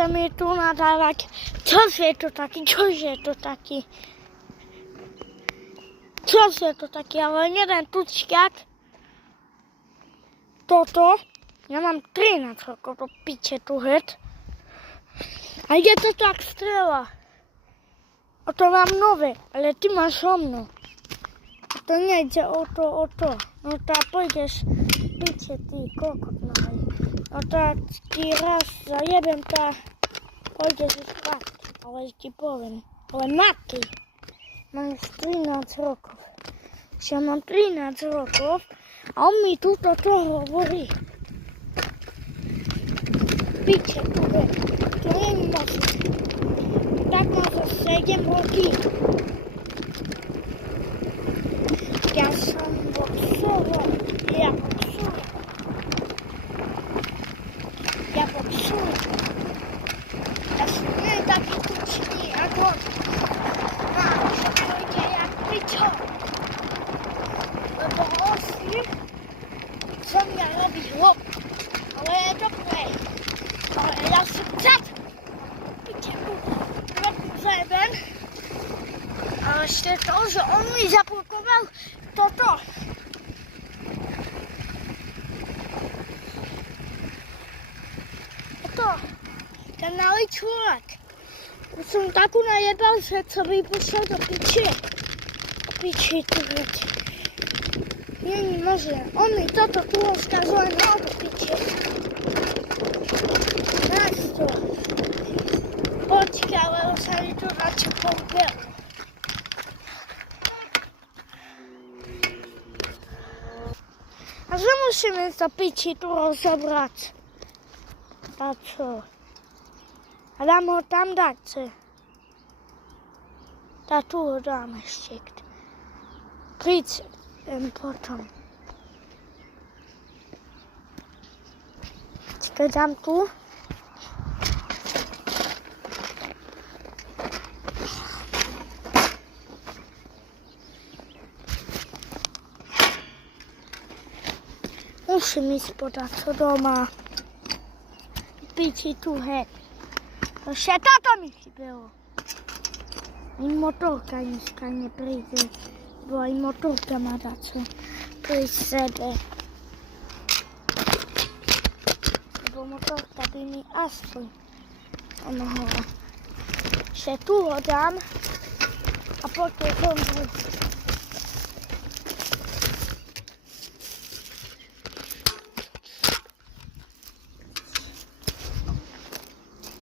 sa mi tu nadávať. Čože je to taký? Čože je to taký, ale jeden tučkiak. Toto. Ja mám 13 rokov, to piče tu hed. A ide to tak strela. A to mám nové, ale ty máš o mnou. A to nejde o to. No tak pôjdeš, piče ty, kokot malý. No tak ti raz zajebem, tak pôjdeš spať. Ale ti poviem, ale matky. Mám 13 rokov. Ja mám 13 rokov a on mi túto to hovorí. Piče tu je, to nie je možné. Tak má za 7 roky. Ja som boxoval. Ja boxujem. Ja som nie taký tučný ako on. Máš, pojďte jak pičo. Lebo osy som ja robí hlop. Ale je dobré. Ale ja som čat. Piče, trochu zajeben. A ešte to, že on mi zablokoval toto. Ten malý človek. Už som takú najebal, že co by pošiel do piči. Piči tu veď. Není možné. On mi toto tu rozkazuje, no do piči. Máš to. Počkaj, lebo sa mi to radšej poubel. A že musíme sa piči tu rozobrať? A čo? A dám ho tam dať. A tu ho dám ešte. Príď potom. Počkaj, dám tu. Musím ísť podať co doma. Piči tu hej. Ešte toto mi chybelo. Ani motorka dneska nepríde. Bo aj motorka má dačo pri sebe. Lebo motorka by mi aspoň pomohla. Ešte tu ho dám a potom som